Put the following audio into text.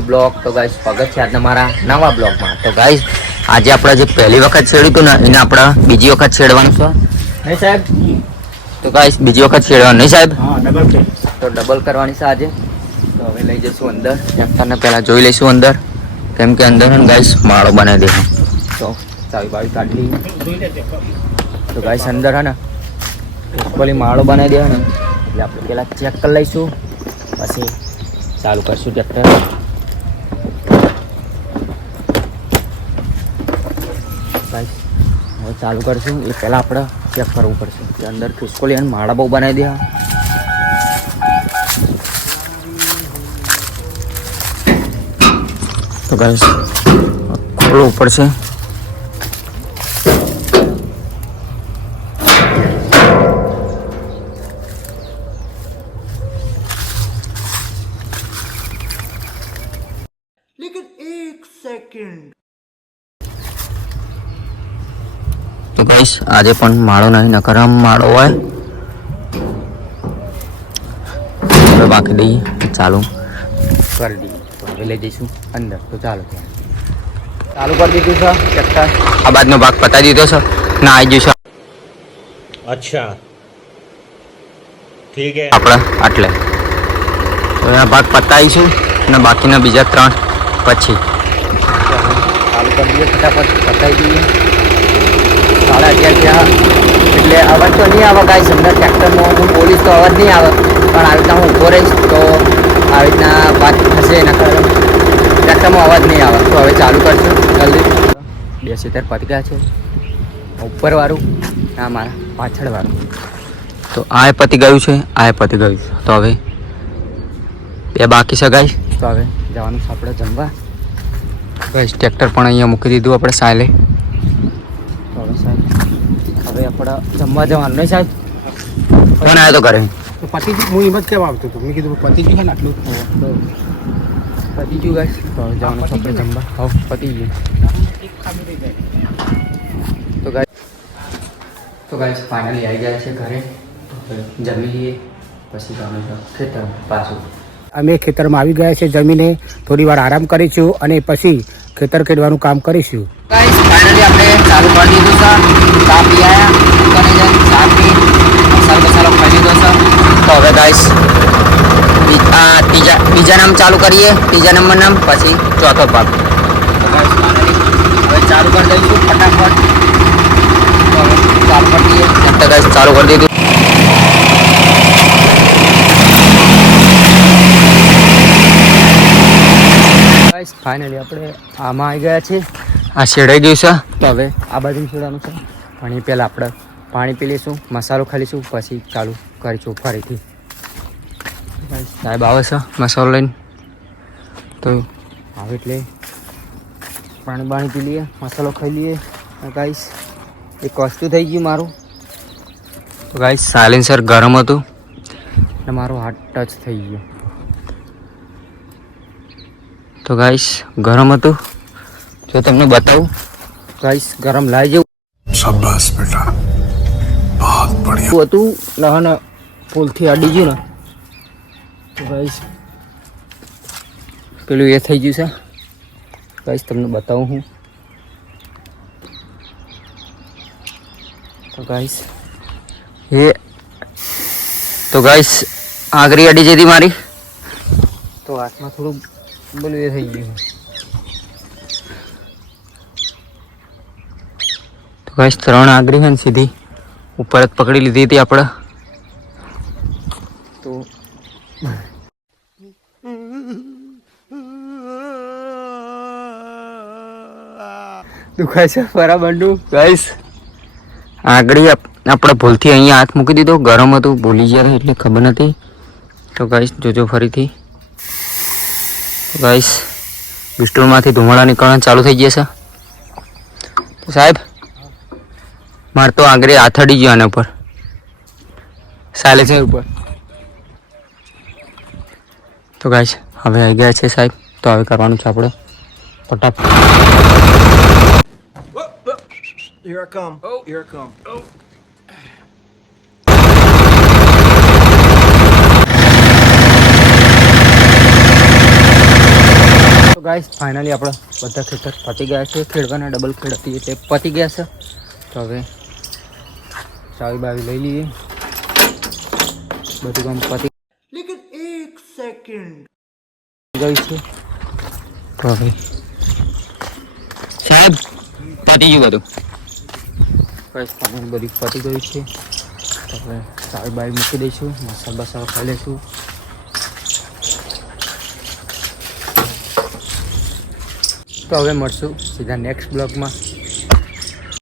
Blog તો guys સ્વાગત છે આજના મારા નવા બ્લોગમાં. તો ગાઈસ આજે આપણે જે પહેલી વખત છેડ્યું હતું ને એને આપણે બીજી વખત છેડવાનું છે નહીં સાહેબ? તો ગાઈસ બીજી વખત છેડવાનું નહીં સાહેબ? તો ડબલ કરવાની છે આજે. તો હવે લઈ જઈશું અંદર. ટ્રેક્ટરને પહેલાં જોઈ લઈશું અંદર, કેમ કે અંદર ગાઈસ માળો બનાવી દઈશું. તો ચાવી બાવી કાઢી લઈએ. તો ગાઈસ અંદર હે ને પેલી માળો બનાવી દે ને એટલે આપણે પહેલાં ચેક કરી લઈશું, પછી ચાલુ કરશું ટ્રેક્ટર. હવે ચાલુ કરશું એ પહેલાં આપણે ચેક કરવું પડશે કે અંદર ખિસકોલી અને માળા બહુ બનાવી દે. તો ગાઈસ ખોલવું પડશે. તો ગાઈસ આજે પણ માળો નહીં, નકર આમ માળો હોય હવે બાકી દઈએ ચાલુ કરી દઈએ. તો હવે લઈ જઈશું અંદર. તો ચાલો ચાલુ કરી દીધું છે ટ્રેક્ટર. આ બાજનો ભાગ પતાવી દીધો છે ના આવી ગયું છે. અચ્છા ઠીક હે. આપણે આટલે તો આ ભાગ પતાવીશું અને બાકીના બીજા 3 પછી ચાલુ કરી દઈએ. ફટાફટ પતાવી દઈએ. 11:30 થયા એટલે અવાજ તો નહીં આવે ગાઈસ. અંદર ટ્રેક્ટરમાં હું બોલીશ તો અવાજ નહીં આવે, પણ આવી રીતના હું ઊભો રહીશ તો આવી રીતના વાત થશે. નકર ટ્રેક્ટરમાં અવાજ નહીં આવે. તો હવે ચાલુ કરશું જલ્દી. 270 પતી ગયા છે. ઉપરવાળું આ મારા પાછળવાળું તો આ પતી ગયું છે, આ પતી ગયું છે. તો હવે 2 બાકી છે ગાઈસ. તો હવે જવાનું છે આપણે જમવા. ગાઈસ ટ્રેક્ટર પણ અહીંયા મૂકી દીધું આપણે સાયલે. હવે આપણે જમવા જવાનું નહીં સાહેબ? ફોન આવ્યો તો ઘરે. પતિજી હું એમ જ કહેવા આવતો હતો. મેં કીધું પતિજી છે ને આટલું પતી ગયું ગાઈસ. તો હવે જવાનું છે આપણે જમવા. હવે પતી ગયું. તો ગાઈસ ફાઇનલી આવી ગયા છે ઘરે. તો જમી લઈએ પછી જવાનું છે ખેતર પાછું. અમે ખેતરમાં આવી ગયા છે. જમીને થોડી વાર આરામ કરીશું અને પછી ખેતર ખેડવાનું કામ કરીશું. ગાઈસ ફાઇનલી આપણે ચાલુ કરી દીધું છે. ચા પી આવ્યા અને ચા પી મસાલો ખાઈ લીધો છે. તો હવે ગાઈસ બીજા નામ ચાલુ કરીએ. ત્રીજા નંબર નામ પછી ચોથો ભાગ. તો ગાઈસ ફાઇનલી હવે ચાલુ કરી દઈશું ફટાફટ. તો હવે ચાલુ કરી દઈએ. તો ગાઈસ ચાલુ કરી દીધું. ગાઈસ ફાઇનલી આપણે આમાં આવી ગયા છીએ. આ શેડાઈ ગયું છે. તો હવે આ બાજુ શેડવાનું છે, પણ એ પહેલાં આપણે પાણી પી લઈશું, મસાલો ખાઈ લઈશું, પછી ચાલુ કરીશું ફરીથી. સાહેબ આવે છે મસાલો લઈને. તો આવે એટલે પાણી પી લઈએ, મસાલો ખાઈ લઈએ. ગાઈસ એક વસ્તુ થઈ ગયું મારું. તો ગાઈસ સાયલેન્સર ગરમ હતું અને મારો હાથ ટચ થઈ ગયો. તો ગાઈસ ગરમ હતું. જો તમને બતાવું ગાઈસ ગરમ લાવી જેવું. શાબાશ બેટા, બહુત બઢિયા. હતું ના પુલથી અડી ગયું ને તો ગાઈસ પેલું એ થઈ ગયું છે. ગાઈસ તમને બતાવું હું. તો ગાઈસ આંગળી અડી જતી મારી, તો હાથમાં થોડું પેલું એ થઈ ગયું. તો ગાઈસ 3 આંગળી છે ને સીધી ઉપર જ પકડી લીધી હતી આપણે. તો દુખાય છે બરાબરનું. ગાઈસ આંગળી આપણે ભૂલથી અહીંયા હાથ મૂકી દીધો. ગરમ હતું, ભૂલી ગયા એટલે ખબર નથી. તો ગાઈસ જોજો ફરીથી. તો ગાઈસ પિસ્ટોલમાંથી ધુમાડા નીકળવાનું ચાલુ થઈ જશે. તો સાહેબ મારે તો આંગળી હાથ અડી ગયો આના ઉપર, સાલે છે ઉપર. તો ગાઈસ હવે આવી ગયા છે સાહેબ. તો હવે કરવાનું છે આપણે ફટાફટ. Here I come. Here I come. Guys finally આપણે બધા ખેતર પતી ગયા છે. ખેડવાના ડબલ ખેડ હતી એટલે પતી ગયા છે. તો હવે ચાવી બાવી લઈ લઈએ. બધું કામ પતી लेकिन एक सेकंड ગયું છે. તો હવે સાહેબ પતી ગયું બધું. ગાઈસ ફાઇનલી બધું પતી ગયું છે. તો હવે ચાવી બાવી મૂકી દઈશું. મસાલા બસાલા ખાઈ લઈશું. તો હવે મળશું સીધા નેક્સ્ટ બ્લોગમાં.